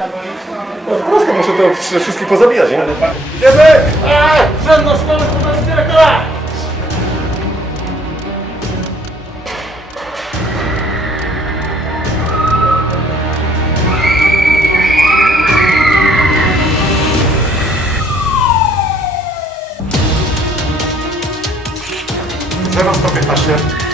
No prosto, muszę to wszystkim pozabijać, nie? Idziemy! Żadna szkoła podać dyrektora! Zero 115.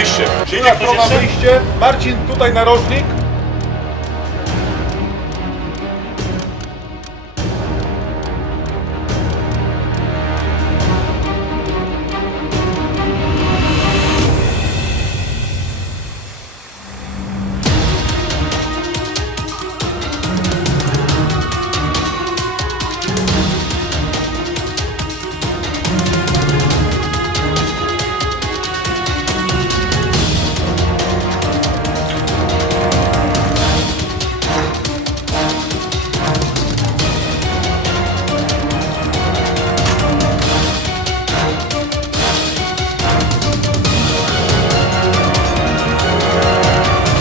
wyjście. Czy idzie Druga ktoś strona jeszcze? wyjście. Marcin tutaj narożnik.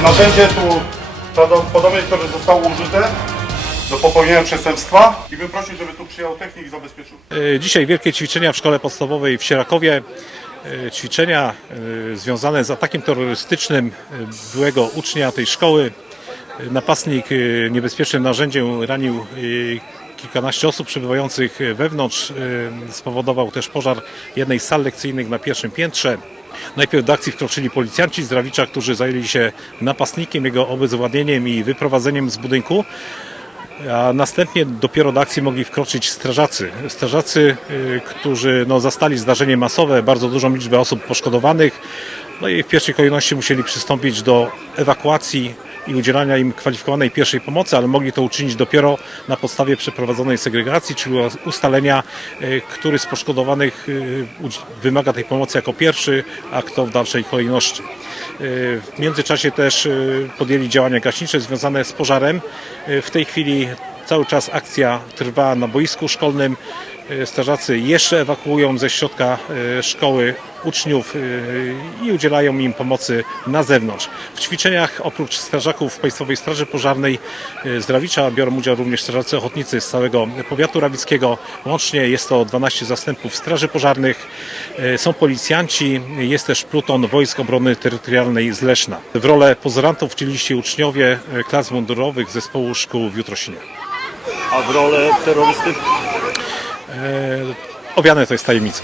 Narzędzie tu prawdopodobnie, które zostało użyte do popełnienia przestępstwa i bym prosił, żeby tu przyjechał technik i zabezpieczył. E, Dzisiaj wielkie ćwiczenia w szkole podstawowej w Sierakowie. E, Ćwiczenia e, związane z atakiem terrorystycznym byłego ucznia tej szkoły. Napastnik niebezpiecznym narzędziem ranił kilkanaście osób przebywających wewnątrz. Spowodował też pożar jednej z sal lekcyjnych na pierwszym piętrze. Najpierw do akcji wkroczyli policjanci z Rawicza, którzy zajęli się napastnikiem, jego obezwładnieniem i wyprowadzeniem z budynku a następnie dopiero do akcji mogli wkroczyć strażacy. Strażacy, y, którzy no, zastali zdarzenie masowe, bardzo dużą liczbę osób poszkodowanych, no i w pierwszej kolejności musieli przystąpić do ewakuacji i udzielania im kwalifikowanej pierwszej pomocy, ale mogli to uczynić dopiero na podstawie przeprowadzonej segregacji, czyli ustalenia, y, który z poszkodowanych udzi- wymaga tej pomocy jako pierwszy, a kto w dalszej kolejności. W międzyczasie też podjęli działania gaśnicze związane z pożarem. W tej chwili cały czas akcja trwa na boisku szkolnym. Y, Strażacy jeszcze ewakuują ze środka y, szkoły uczniów y, i udzielają im pomocy na zewnątrz. W ćwiczeniach oprócz strażaków Państwowej Straży Pożarnej z Rawicza biorą udział również strażacy ochotnicy z całego powiatu rawickiego. Łącznie jest to 12 zastępów straży pożarnych, są policjanci, jest też pluton Wojsk Obrony Terytorialnej z Leszna. W rolę pozorantów wcielili się uczniowie klas mundurowych zespołu szkół w Jutrosinie. A w rolę terrorysty? Owiane to jest tajemnicą.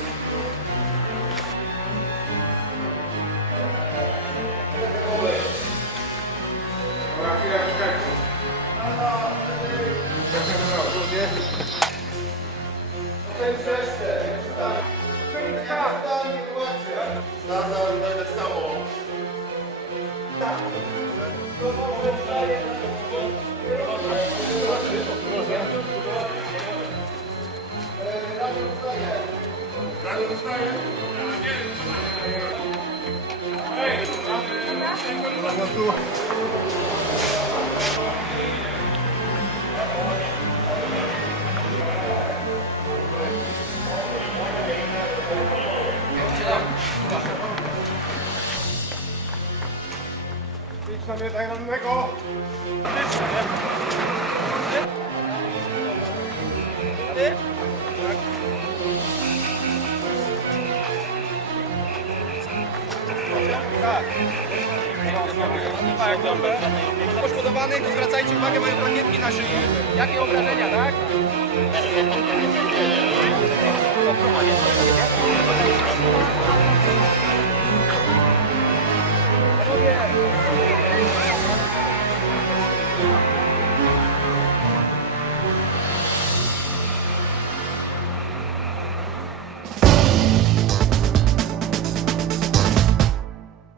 Idź na mnie tak rannego. Poszkodowanych, to zwracajcie uwagę, mają plakietki na szyi. Jakie obrażenia, tak?